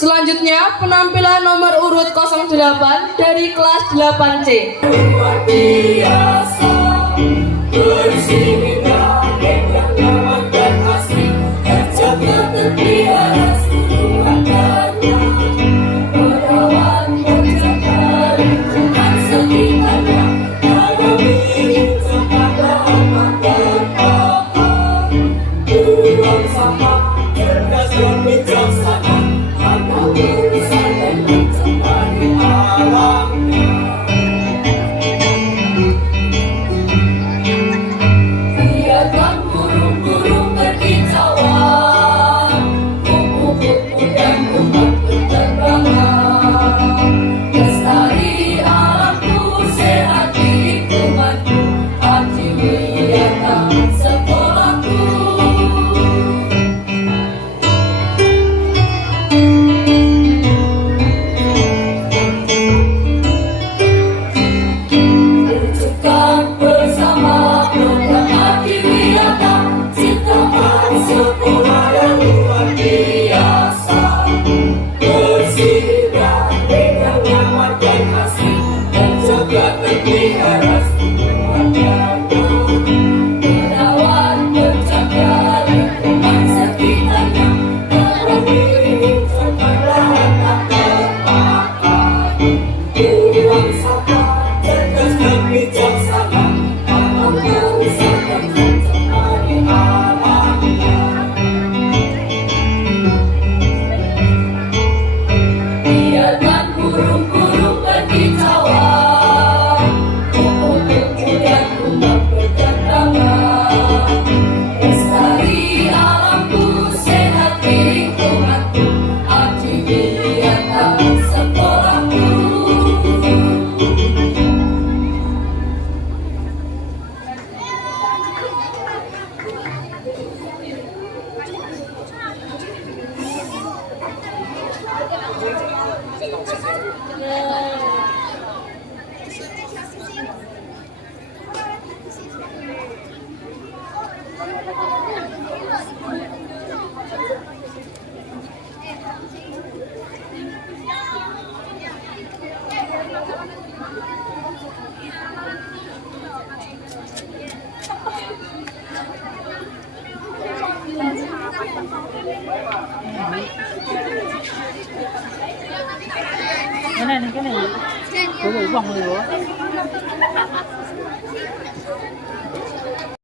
Selanjutnya penampilan nomor urut 08 dari kelas 8C. Luar biasa, bersinar yang nyaman dan asri, terjaga terpelihara seluruh hartanya. Perawat menjaga lingkungan sekitarnya, mengalami keadaan manfaat. Buang sampah cerdas dan bijaksana, karena urusan dan mencemari alamnya. Biarkan burung-burung berkicauan, kupu-kupu dan kumbang berterbangan. Lestari alamku, sehat lingkunganku, arti wisata sekolahku. Wujudkan bersama program arti wisata, ciptakan sekolah yang luar biasa. Bersih dan dengan nyaman dan asri, terjaga terpelihara semuanya. Merawat menjaga lingkungan sekitarnya, mengurangi cemaran tak terpakai. Buang sampah cerdas dan bijaksana, tanam usaha dan mencemari alamnya. Biarkan burung-burung berkicauan, kupu-kupu dan kumbang berterbangan. Lestari alamku, sehat lingkunganku, arti wisata sekolahku. cái này của người vòng người của